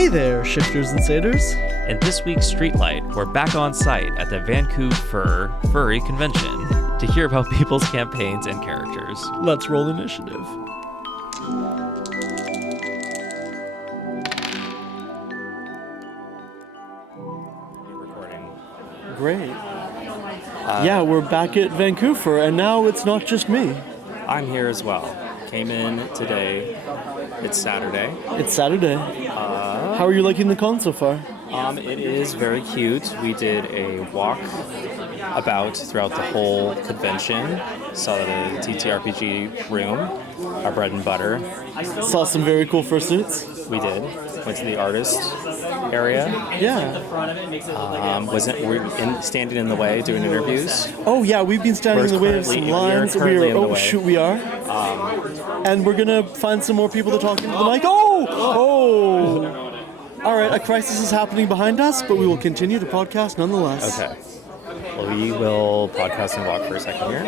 Hey there, shifters and satyrs. In this week's Streetlight, we're back on site at the VancouFur Furry Convention to hear about people's campaigns and characters. Let's roll initiative. Recording. Great. Yeah, we're back at VancouFur, and now it's not just me. I'm here as well. Came in today. It's Saturday. It's Saturday. How are you liking the con so far? It is very cute. We did a walk about throughout the whole convention. Saw the TTRPG room, our bread and butter. Saw some very cool fursuits. We did. Went to the artist area. Yeah. Standing in the way doing interviews. Oh yeah, we've been standing in the way of some lines. We are. And we're gonna find some more people to talk into the mic. Oh! All right, a crisis is happening behind us, but we will continue to podcast nonetheless. Okay. Well, we will podcast and walk for a second here.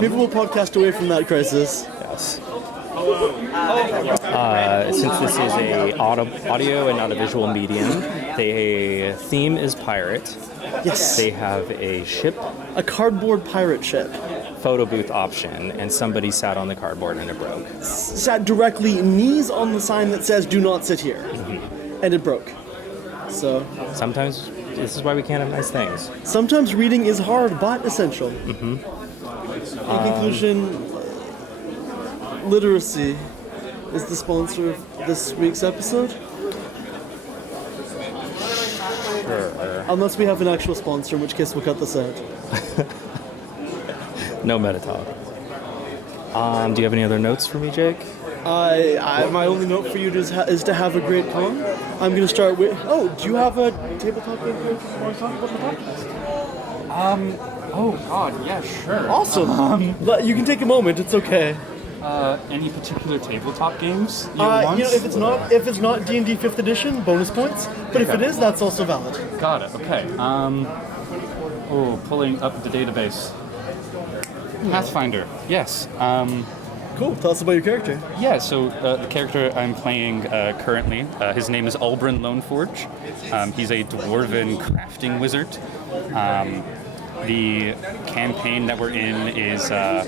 Maybe we'll podcast away from that crisis. Yes. Since this is a audio and not a visual medium, the theme is pirate. Yes. They have a ship, A cardboard pirate ship. photo booth option, and somebody sat on the cardboard and it broke. Sat directly knees on the sign that says "Do not sit here," and it broke. So Sometimes this is why we can't have nice things. sometimes reading is hard but essential. In conclusion, literacy is the sponsor of this week's episode. Sure. Unless we have an actual sponsor, in which case we'll cut this out. No meta talk. Do you have any other notes for me, Jake? My only note for you is to have a great con. I'm going to start with... Oh, do you have a tabletop game you want to talk about the podcast? Oh God, yeah, sure. Awesome. But you can take a moment. It's okay. Any particular tabletop games you want? If it's not D&D 5th edition, bonus points. But if it is, that's also valid. Got it. Okay. Pulling up the database. Pathfinder. Yes. Cool. Tell us about your character. Yeah. So the character I'm playing currently, his name is Ulbrin Loneforge. He's a dwarven crafting wizard. The campaign that we're in is a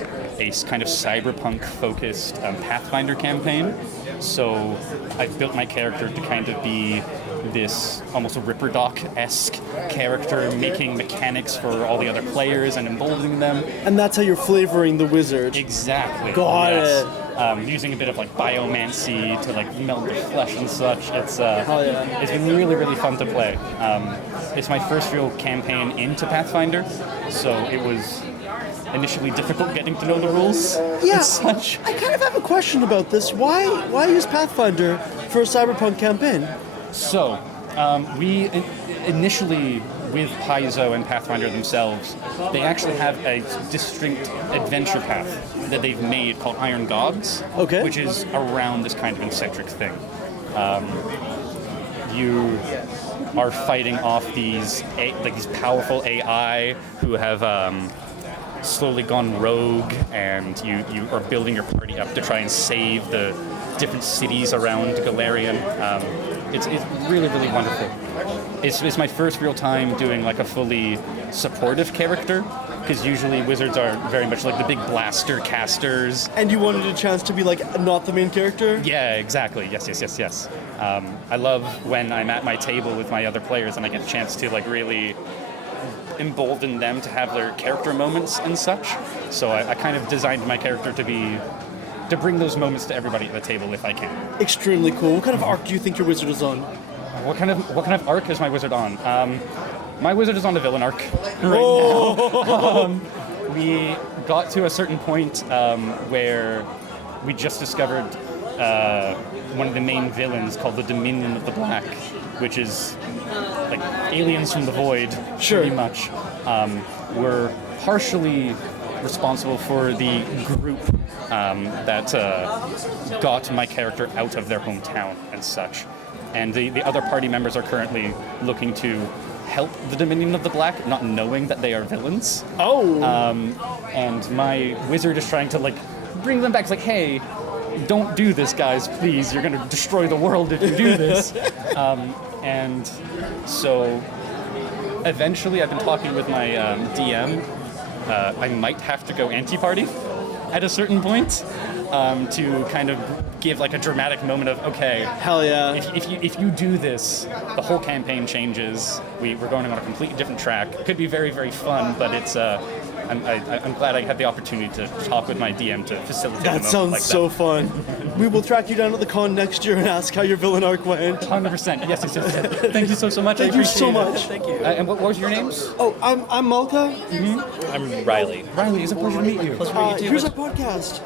kind of cyberpunk-focused Pathfinder campaign. So I've built my character to kind of be this almost a Ripperdoc-esque character, making mechanics for all the other players and emboldening them. And that's how you're flavoring the wizard. Exactly. Got yes. it. Using a bit of like biomancy to like meld the flesh and such. It's yeah. It's been really, really fun to play. It's my first real campaign into Pathfinder, so it was initially difficult getting to know the rules and such. I kind of have a question about this. Why use Pathfinder for a cyberpunk campaign? So, we initially, with Paizo and Pathfinder themselves, they actually have a distinct adventure path that they've made called Iron Gods, Okay. which is around this kind of eccentric thing. You are fighting off these powerful AI who have slowly gone rogue, and you are building your party up to try and save the different cities around Galarian. It's really, really wonderful. It's my first real time doing like a fully supportive character, because usually wizards are very much like the big blaster casters. And you wanted a chance to be like not the main character? Yeah, exactly. Yes. I love when I'm at my table with my other players and I get a chance to like really embolden them to have their character moments and such. So I kind of designed my character to bring those moments to everybody at the table if I can. Extremely cool. What kind of arc do you think your wizard is on? What kind of arc is my wizard on? My wizard is on the villain arc right now. We got to a certain point where we just discovered one of the main villains called the Dominion of the Black, which is like aliens from the void, pretty much. We're partially responsible for the group that got my character out of their hometown and such. And the other party members are currently looking to help the Dominion of the Black, not knowing that they are villains. Oh! And my wizard is trying to like bring them back. It's like, hey, don't do this, guys, please. You're going to destroy the world if you do this. And so eventually I've been talking with my DM. I might have to go anti-party at a certain point to kind of give like a dramatic moment of, okay, Hell yeah. if you do this, the whole campaign changes. We're going on a completely different track. It could be very, very fun, but it's I'm glad I had the opportunity to talk with my DM to facilitate. That sounds so fun. We will track you down at the con next year and ask how your villain arc went. 100%. Yes. Thank you so much. Thank you so much. Thank you. And what was your names? Oh, I'm Malka. I'm Riley. Riley, it's a pleasure to meet you. Here's our podcast.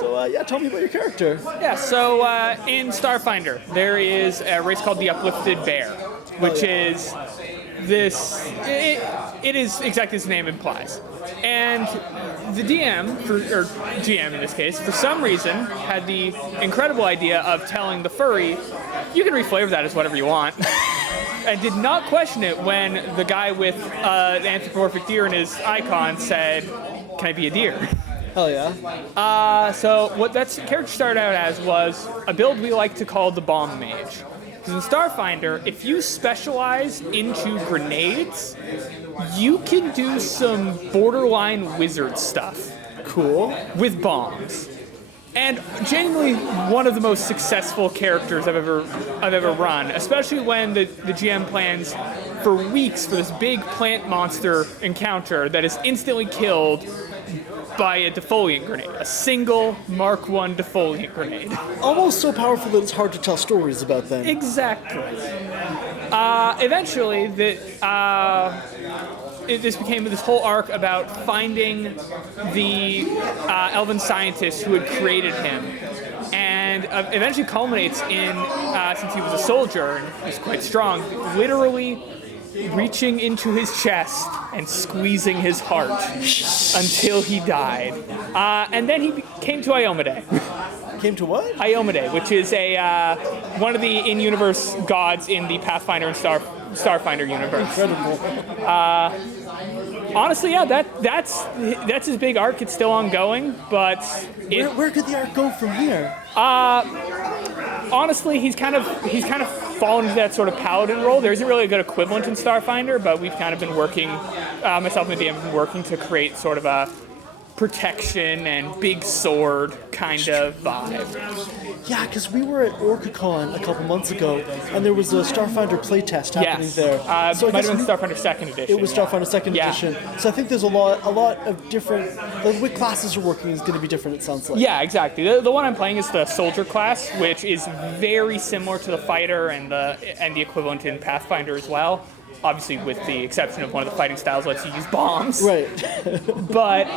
So yeah, tell me about your character. Yeah, so in Starfinder, there is a race called the Uplifted Bear, which is this. It is exactly as the name implies. And the DM, or GM in this case, for some reason, had the incredible idea of telling the furry, you can reflavor that as whatever you want. And did not question it when the guy with the anthropomorphic deer in his icon said, can I be a deer? Hell yeah. So what that character started out as was a build we like to call the Bomb Mage. Because in Starfinder, if you specialize into grenades, you can do some borderline wizard stuff. Cool. With bombs. And genuinely one of the most successful characters I've ever run, especially when the GM plans for weeks for this big plant monster encounter that is instantly killed by a defoliant grenade, a single Mark I defoliant grenade. Almost so powerful that it's hard to tell stories about them. Exactly. Eventually, this became this whole arc about finding the elven scientist who had created him, and eventually culminates in, since he was a soldier and was quite strong, literally reaching into his chest and squeezing his heart until he died. And then he came to Iomade. Came to what? Iomade, which is one of the in-universe gods in the Pathfinder and Starfinder universe. Incredible. Honestly, yeah, that's his big arc. It's still ongoing, but Where could the arc go from here? honestly, he's kind of fallen into that sort of paladin role. There isn't really a good equivalent in Starfinder, but we've kind of been working, myself and the DM have been working to create sort of a protection and big sword kind of vibe. Yeah, because we were at OrcaCon a couple months ago, and there was a Starfinder playtest happening there. So might have been Starfinder 2nd Edition. It was Starfinder 2nd Edition. So I think there's a lot of different. The way classes are working is going to be different. It sounds like. Yeah, exactly. The one I'm playing is the soldier class, which is very similar to the fighter and the equivalent in Pathfinder as well. Obviously, with the exception of one of the fighting styles lets you use bombs. Right. But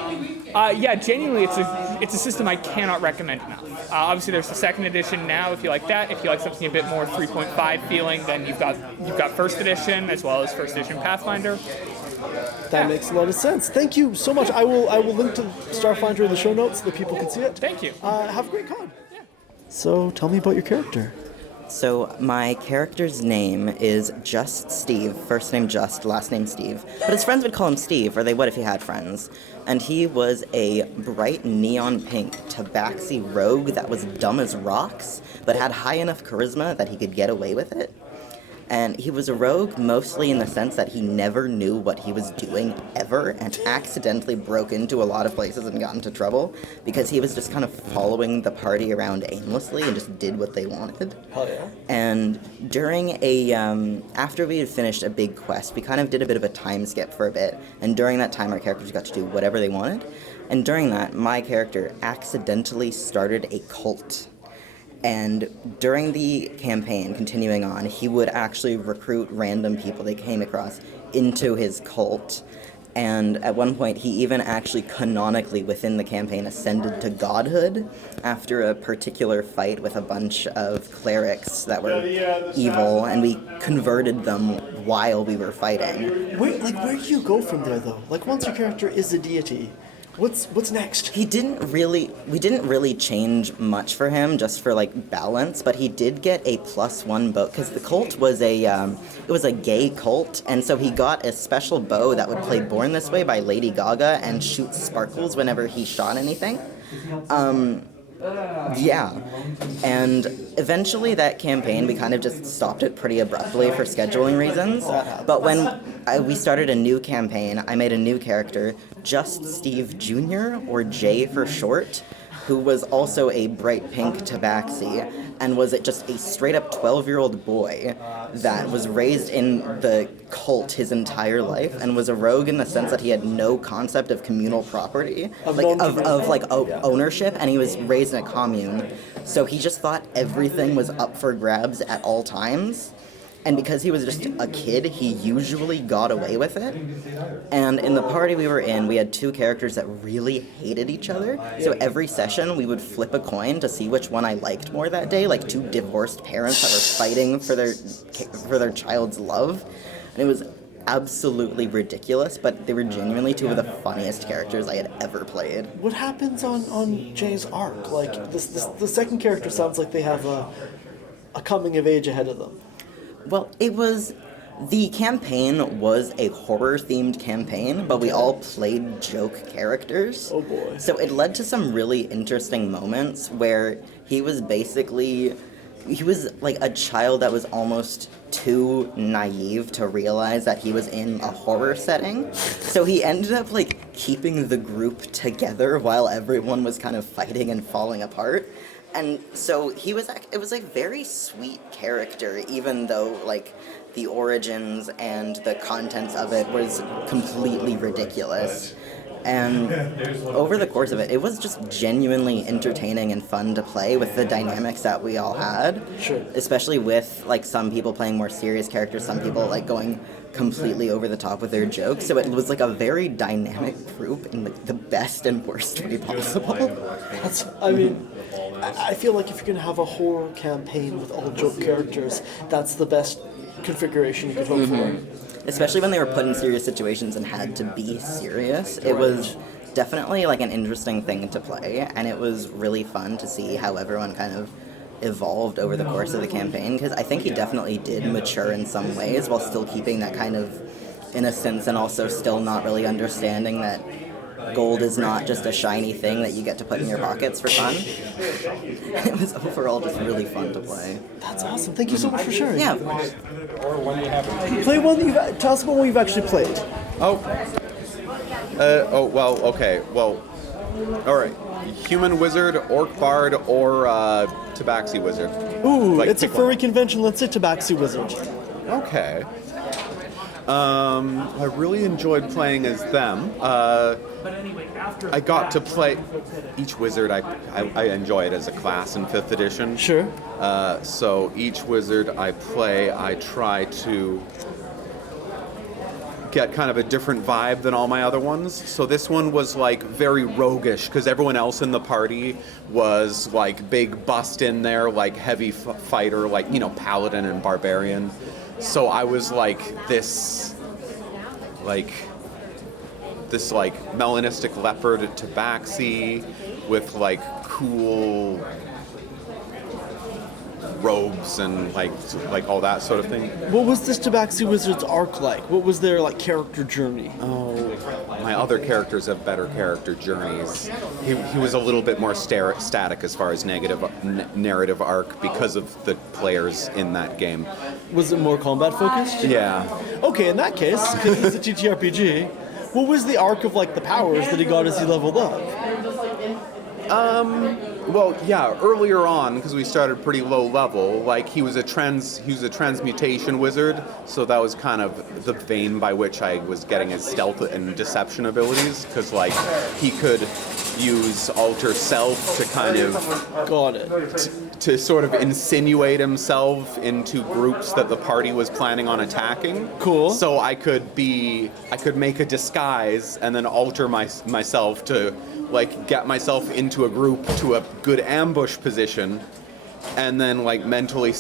yeah, genuinely, it's a system I cannot recommend enough. Obviously, there's the 2nd edition now. If you like that, if you like something a bit more 3.5 feeling, then you've got 1st edition as well as 1st edition Pathfinder. That makes a lot of sense. Thank you so much. I will link to Starfinder in the show notes so that people can see it. Thank you. Have a great con. Yeah. So tell me about your character. So my character's name is Just Steve, first name Just, last name Steve. But his friends would call him Steve, or they would if he had friends. And he was a bright neon pink tabaxi rogue that was dumb as rocks, but had high enough charisma that he could get away with it. And he was a rogue mostly in the sense that he never knew what he was doing ever and accidentally broke into a lot of places and got into trouble because he was just kind of following the party around aimlessly and just did what they wanted. Hell yeah. And during after we had finished a big quest, we kind of did a bit of a time skip for a bit. And during that time, our characters got to do whatever they wanted. And during that, my character accidentally started a cult. And during the campaign, continuing on, he would actually recruit random people they came across into his cult. And at one point, he even actually canonically, within the campaign, ascended to godhood after a particular fight with a bunch of clerics that were evil, and we converted them while we were fighting. Where do you go from there, though? Like, once your character is a deity, what's next? We didn't really change much for him, just for like balance, but he did get a +1 bow because the cult was it was a gay cult, and so he got a special bow that would play Born This Way by Lady Gaga and shoot sparkles whenever he shot anything. Yeah, and eventually that campaign, we kind of just stopped it pretty abruptly for scheduling reasons. But when we started a new campaign, I made a new character, Just Steve Jr., or J for short, who was also a bright pink tabaxi, and was just a straight-up 12-year-old boy that was raised in the cult his entire life, and was a rogue in the sense that he had no concept of communal property, ownership, and he was raised in a commune. So he just thought everything was up for grabs at all times. And because he was just a kid, he usually got away with it. And in the party we were in, we had two characters that really hated each other. So every session, we would flip a coin to see which one I liked more that day, like two divorced parents that were fighting for their child's love. And it was absolutely ridiculous, but they were genuinely two of the funniest characters I had ever played. What happens on Jay's arc? Like, the second character sounds like they have a coming of age ahead of them. Well, the campaign was a horror-themed campaign, but we all played joke characters. Oh boy. So it led to some really interesting moments where he was like a child that was almost too naive to realize that he was in a horror setting. So he ended up like keeping the group together while everyone was kind of fighting and falling apart. And so it was a very sweet character, even though, like, the origins and the contents of it was completely ridiculous. And over the course of it, it was just genuinely entertaining and fun to play with the dynamics that we all had. Sure. Especially with, like, some people playing more serious characters, some people, like, going completely over the top with their jokes. So it was, like, a very dynamic group in the best and worst way possible. I feel like if you're going to have a horror campaign with all joke characters, that's the best configuration you could hope for. Especially when they were put in serious situations and had to be serious. It was definitely like an interesting thing to play, and it was really fun to see how everyone kind of evolved over the course of the campaign, because I think he definitely did mature in some ways while still keeping that kind of innocence and also still not really understanding that gold is not just a shiny thing that you get to put in your pockets for fun. It was overall just really fun to play. That's awesome. Thank you so much for sharing. Yeah, of course. Tell us about one you've actually played. Okay. Well, all right. Human wizard, orc bard, or tabaxi wizard. Ooh, Like, it's a pick furry one. convention. Let's say tabaxi wizard. Okay. I really enjoyed playing as them. I got to play each wizard. I enjoy it as a class in 5th edition. Sure. So each wizard I play, I try to get kind of a different vibe than all my other ones. So this one was like very roguish because everyone else in the party was like big bust in there, like heavy fighter, like, you know, paladin and barbarian. So I was like this melanistic leopard tabaxi with like cool robes and like all that sort of thing. What was this tabaxi wizard's arc like? What was their like character journey? My other characters have better character journeys. He was a little bit more static as far as narrative arc because of the players in that game. Was it more combat focused? Yeah. Okay, in that case, because it's a TTRPG, what was the arc of like the powers that he got as he leveled up? Well, yeah, earlier on, because we started pretty low level, like he was a transmutation wizard, so that was kind of the vein by which I was getting his stealth and deception abilities, because like he could use alter self to kind of Got it. to sort of insinuate himself into groups that the party was planning on attacking. Cool. So I could make a disguise and then alter myself to like get myself into a group to a good ambush position, and then like mentally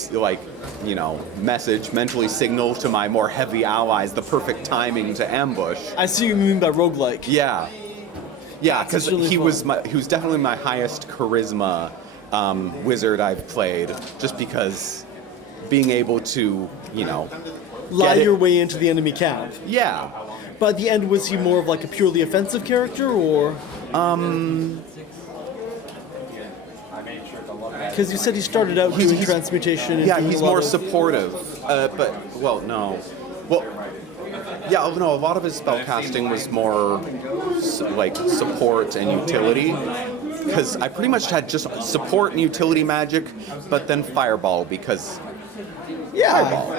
mentally signal to my more heavy allies the perfect timing to ambush. I see what you mean by roguelike. Yeah, because really he fun. was definitely my highest charisma wizard I've played, just because being able to, Lie your way into the enemy camp. Yeah. By the end, was he more of like a purely offensive character, or? Because you said he started out doing transmutation. And Yeah, doing he's a lot more of- supportive. No. Well, yeah, no, a lot of his spell casting was more like support and utility. Because I pretty much had just support and utility magic, but then fireball because fireball.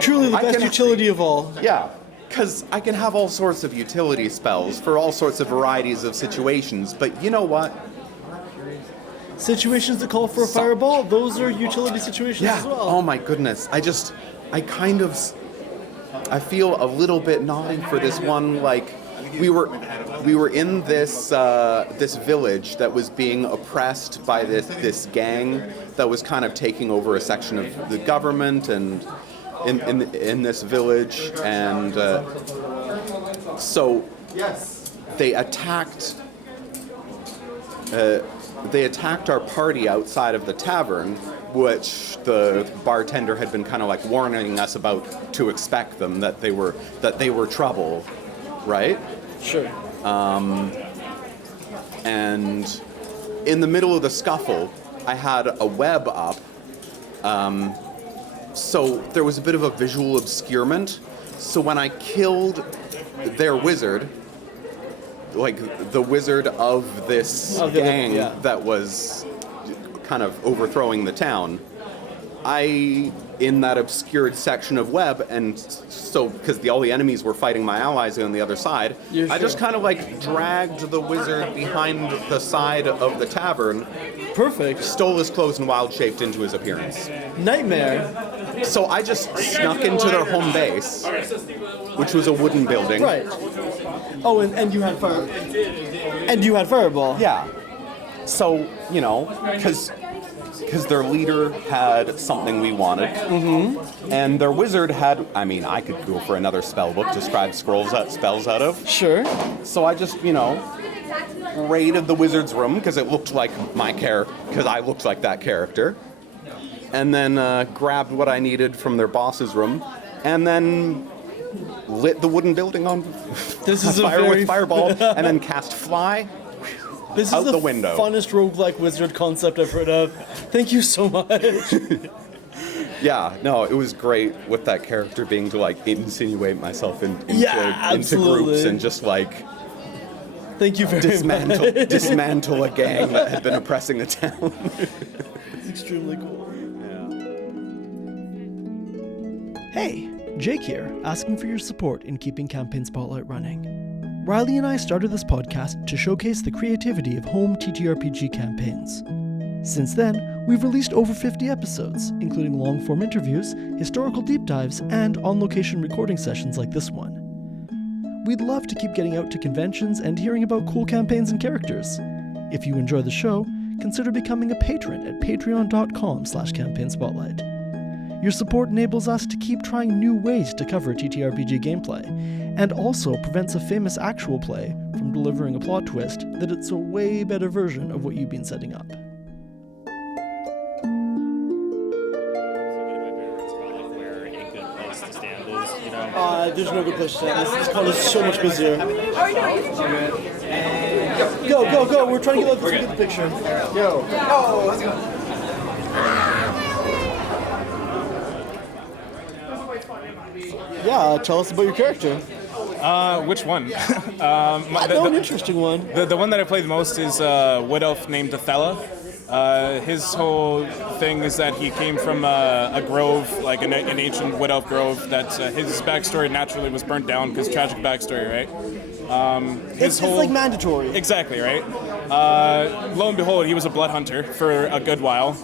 Truly the I best can- utility of all. Yeah, because I can have all sorts of utility spells for all sorts of varieties of situations, but you know what? Situations that call for a fireball, those are utility situations as well. Oh my goodness. I feel a little bit naughty for this one. Like, we were in this this village that was being oppressed by this gang that was kind of taking over a section of the government and in this village, and so they attacked our party outside of the tavern, which the bartender had been kind of like warning us about to expect them, that they were trouble, right? Sure. And in the middle of the scuffle, I had a web up, so there was a bit of a visual obscurement. So when I killed their wizard, like the wizard of this gang that was kind of overthrowing the town, in that obscured section of web, and so because all the enemies were fighting my allies on the other side, I just kind of like dragged the wizard behind the side of the tavern. Perfect. Stole his clothes and wild shaped into his appearance. Nightmare. So I just snuck into their home base, which was a wooden building. Right. Oh, and you had fire. And you had fireball. Yeah. So, you know, because their leader had something we wanted, and their wizard had, I mean, I could go for another spell book to scribe spells out of. Sure. So I just, raided the wizard's room because it looked like my character, because I looked like that character, and then grabbed what I needed from their boss's room, and then lit the wooden building on fire with fireball, and then cast fly. This out is the window. Funnest roguelike wizard concept I've heard of. Thank you so much. Yeah, no, it was great with that character being to like insinuate myself into groups and just like thank you very much. dismantle a gang that had been oppressing the town. It's extremely cool. Hey, Jake here, asking for your support in keeping Campaign Spotlight running. Riley and I started this podcast to showcase the creativity of home TTRPG campaigns. Since then, we've released over 50 episodes, including long-form interviews, historical deep dives, and on-location recording sessions like this one. We'd love to keep getting out to conventions and hearing about cool campaigns and characters. If you enjoy the show, consider becoming a patron at patreon.com/campaignspotlight. Your support enables us to keep trying new ways to cover TTRPG gameplay, and also prevents a famous actual play from delivering a plot twist that it's a way better version of what you've been setting up. There's no good place to stand. This con is so much busier. Go. We're trying to get a good picture. Yo. Oh, how's it going? Yeah, tell us about your character. Which one? An interesting one. The one that I played the most is a wood elf named Othello. His whole thing is that he came from a grove, like an ancient wood elf grove, that his backstory naturally was burnt down because tragic backstory, right? It's like mandatory. Exactly, right? Lo and behold, he was a blood hunter for a good while.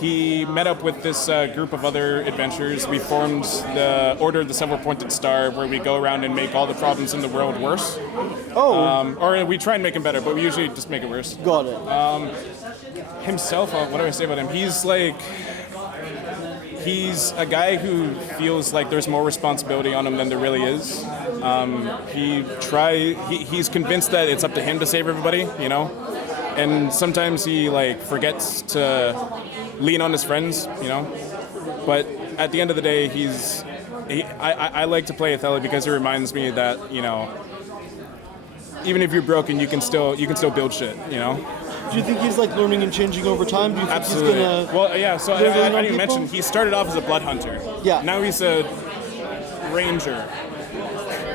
He met up with this group of other adventurers. We formed the Order of the Silver-Pointed Star, where we go around and make all the problems in the world worse. Oh. Or we try and make them better, but we usually just make it worse. Got it. Himself, what do I say about him? He's a guy who feels like there's more responsibility on him than there really is. He's convinced that it's up to him to save everybody, And sometimes he forgets to lean on his friends, But at the end of the day, I like to play Othello because it reminds me that, even if you're broken, you can still build shit, Do you think he's like learning and changing over time? Do you think Absolutely. he's gonna? Well, yeah. So I learn on didn't people? mention he started off as a blood hunter. Yeah. Now he's a ranger.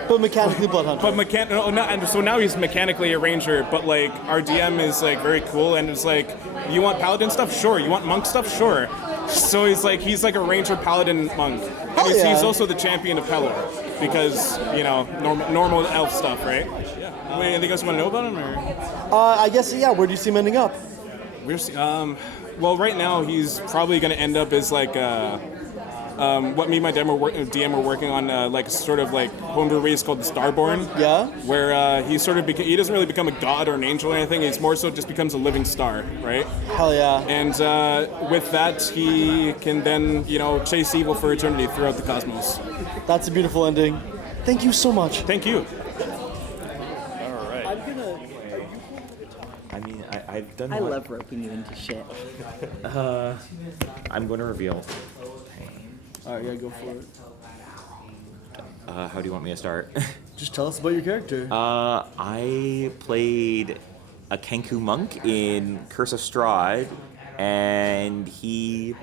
But mechanically blood hunter. And so now he's mechanically a ranger, but like our DM is like very cool and it's like, you want paladin stuff? Sure. You want monk stuff? Sure. So he's like a ranger paladin monk. And he's also the champion of Pelor because, normal elf stuff, right? Yeah. Anything else you want to know about him? Or? I guess, yeah. Where do you see him ending up? Well, right now he's probably going to end up as like what me and my DM are working on, like sort of like homebrew race called the Starborn. Yeah. Where he he doesn't really become a god or an angel or anything. He's more so just becomes a living star, right? Hell yeah. And with that, he can then chase evil for eternity throughout the cosmos. That's a beautiful ending. Thank you so much. Thank you. All right. I mean, I've done. I love roping you into shit. I'm going to reveal. All right, yeah, go for it. How do you want me to start? Just tell us about your character. I played a Kenku monk in Curse of Strahd, and he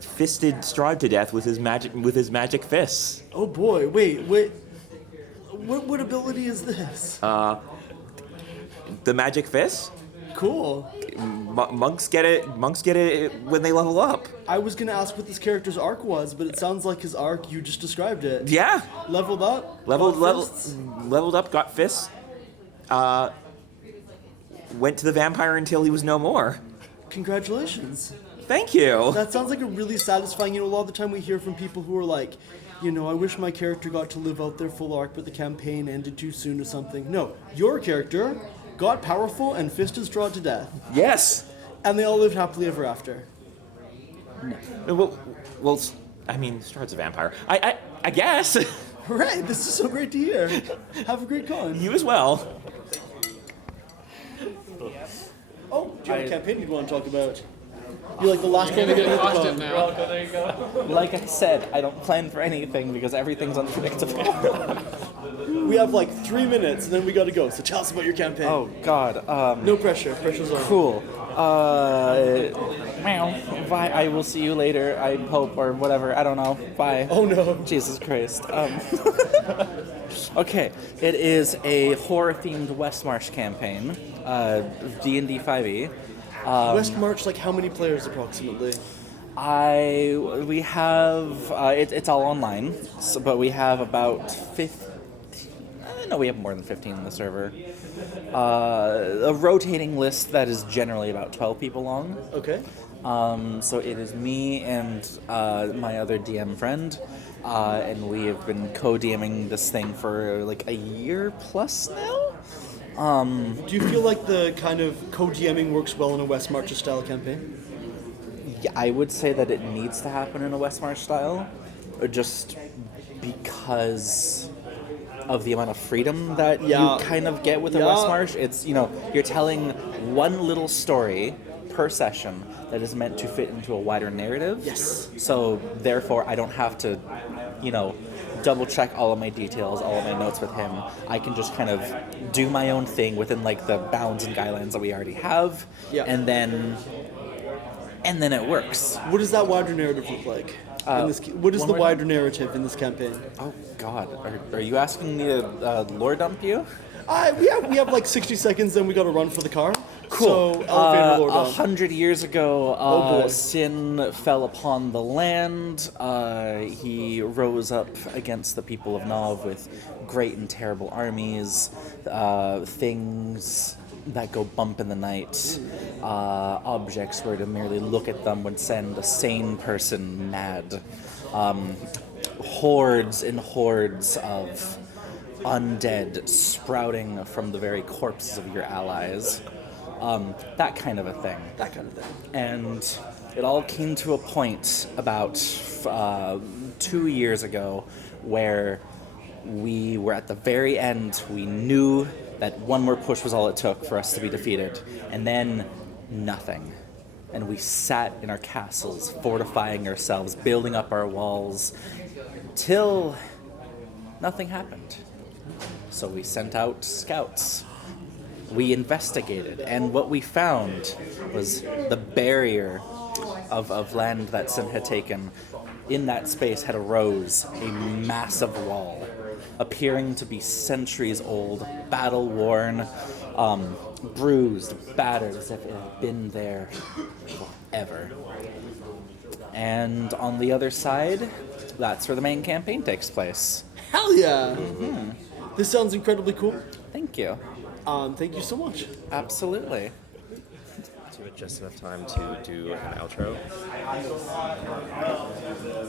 fisted Strahd to death with his magic fists. Oh boy, wait. What ability is this? The magic fist? Cool. Monks get it when they level up. I was gonna ask what this character's arc was, but it sounds like his arc, you just described it. Yeah. Leveled up? Leveled up, got fists. Went to the vampire until he was no more. Congratulations. Thank you. That sounds like a really satisfying, a lot of the time we hear from people who are like, I wish my character got to live out their full arc, but the campaign ended too soon or something. No, your character got powerful and fisted Strahd to death. Yes. And they all lived happily ever after. No. Well, I mean, Strahd's a vampire. I guess. Right, this is so great to hear. Have a great con. You as well. Oh, do you have a campaign you'd want to talk about? You're like the last one Gonna to get get lost the it phone. now. There you go. Like I said, I don't plan for anything because everything's unpredictable. We have like 3 minutes and then we gotta go, so tell us about your campaign. Oh God. No pressure. Pressure's on. Cool. Bye. I will see you later. I hope, or whatever. I don't know. Bye. Oh no. Jesus Christ. Okay. It is a horror-themed Westmarch campaign. D&D 5e. West March, like how many players approximately? We have it's all online, but we have about 15. No, we have more than 15 in the server. A rotating list that is generally about 12 people long. Okay. So it is me and my other DM friend, and we have been co-DMing this thing for like a year plus now. Do you feel like the kind of co-DMing works well in a West March style campaign? Yeah, I would say that it needs to happen in a Westmarch style, just because of the amount of freedom that you kind of get with a Westmarch. It's, you're telling one little story per session that is meant to fit into a wider narrative. Yes. So therefore, I don't have to, double check all of my details, all of my notes with him. I can just kind of do my own thing within like the bounds and guidelines that we already have. Yeah. And then it works. What does that wider narrative look like? What is the wider narrative in this campaign? Oh God, are you asking me to lore dump you? We have like 60 seconds, then we got to run for the car. Cool. So elevator lore dump. 100 years ago, Oh, boy. sin fell upon the land. He rose up against the people of Nov with great and terrible armies, things that go bump in the night. Objects where to merely look at them would send a sane person mad. Hordes and hordes of undead sprouting from the very corpses of your allies. That kind of a thing. And it all came to a point about 2 years ago where we were at the very end. We knew that one more push was all it took for us to be defeated. And then nothing. And we sat in our castles, fortifying ourselves, building up our walls, till nothing happened. So we sent out scouts. we investigated, and what we found was the barrier of land that Sin had taken. In that space had arose a massive wall, appearing to be centuries old, battle-worn, bruised, battered, as if it had been there forever. And on the other side, that's where the main campaign takes place. Hell yeah! This sounds incredibly cool. Thank you. Thank you so much. Absolutely. Do it just enough time to do an outro.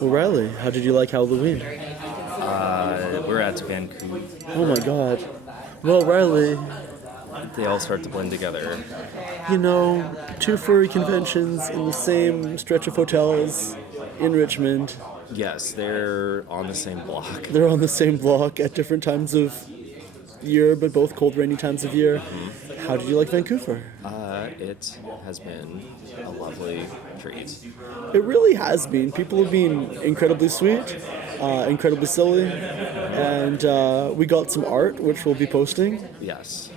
Well, Riley, how did you like Halloween? We're at Vancouver. Oh my god. Well, Riley, They all start to blend together. you know, 2 furry conventions in the same stretch of hotels in Richmond. Yes, they're on the same block. They're on the same block at different times of year, but both cold, rainy times of year. How did you like VancouFur? It has been a lovely treat. It really has been. People have been incredibly sweet, incredibly silly, and we got some art, which we'll be posting. Yes,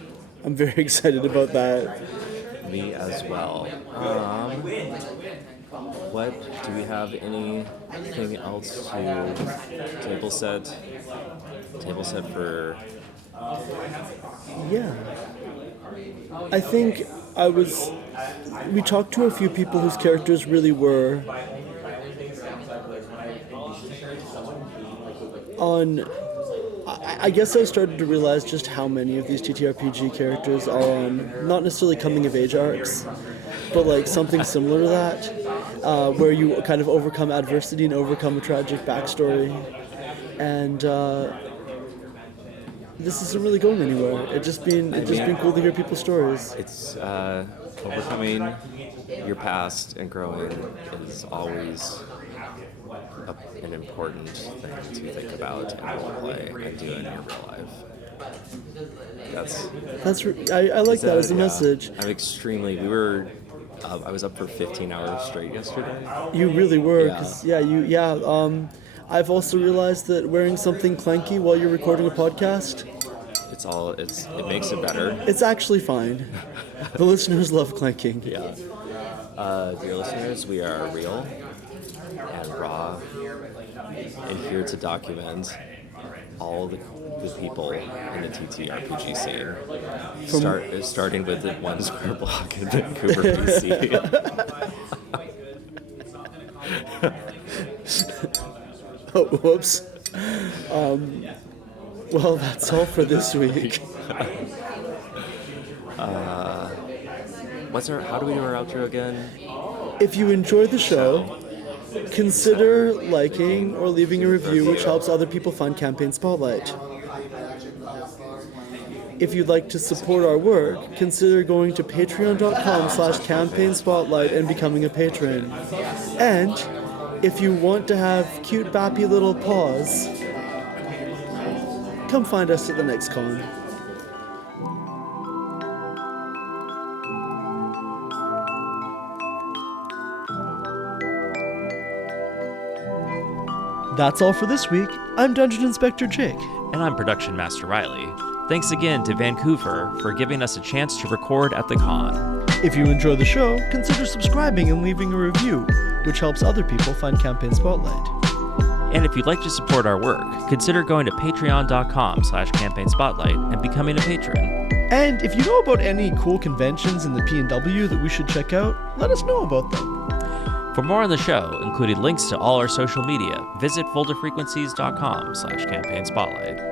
I'm very excited about that. me as well. What do we have? Anything else to table set? Table set for Yeah. I think we talked to a few people whose characters really were on. I guess I started to realize just how many of these TTRPG characters are on not necessarily coming of age arcs, but like something similar to that, where you kind of overcome adversity and overcome a tragic backstory, and this isn't really going anywhere. It's just been cool to hear people's stories. it's overcoming your past and growing is always an important thing to think about in roleplay and do in your real life. I like that as a yeah. message. I was up for 15 hours straight yesterday. You really were, Yeah. 'cause, I've also realized that wearing something clanky while you're recording a podcast, It makes it better. it's actually fine. The listeners love clanking. Yeah. Dear listeners, we are real and raw and here to document all the people in the TTRPG scene. Starting with the 1 square block in Vancouver, BC. Oh, whoops. Well, that's all for this week. How do we do our outro again? If you enjoy the show, consider liking or leaving a review, which helps other people find Campaign Spotlight. If you'd like to support our work, consider going to patreon.com/campaign spotlight and becoming a patron. And if you want to have cute, bappy little paws, come find us at the next con. That's all for this week. I'm Dungeon Inspector Jake. And I'm Production Master Riley. Thanks again to VancouFur for giving us a chance to record at the con. If you enjoy the show, consider subscribing and leaving a review, which helps other people find Campaign Spotlight. And if you'd like to support our work, consider going to patreon.com/campaign spotlight and becoming a patron. And if you know about any cool conventions in the PNW that we should check out, let us know about them. For more on the show, including links to all our social media, visit folderfrequencies.com/campaign spotlight.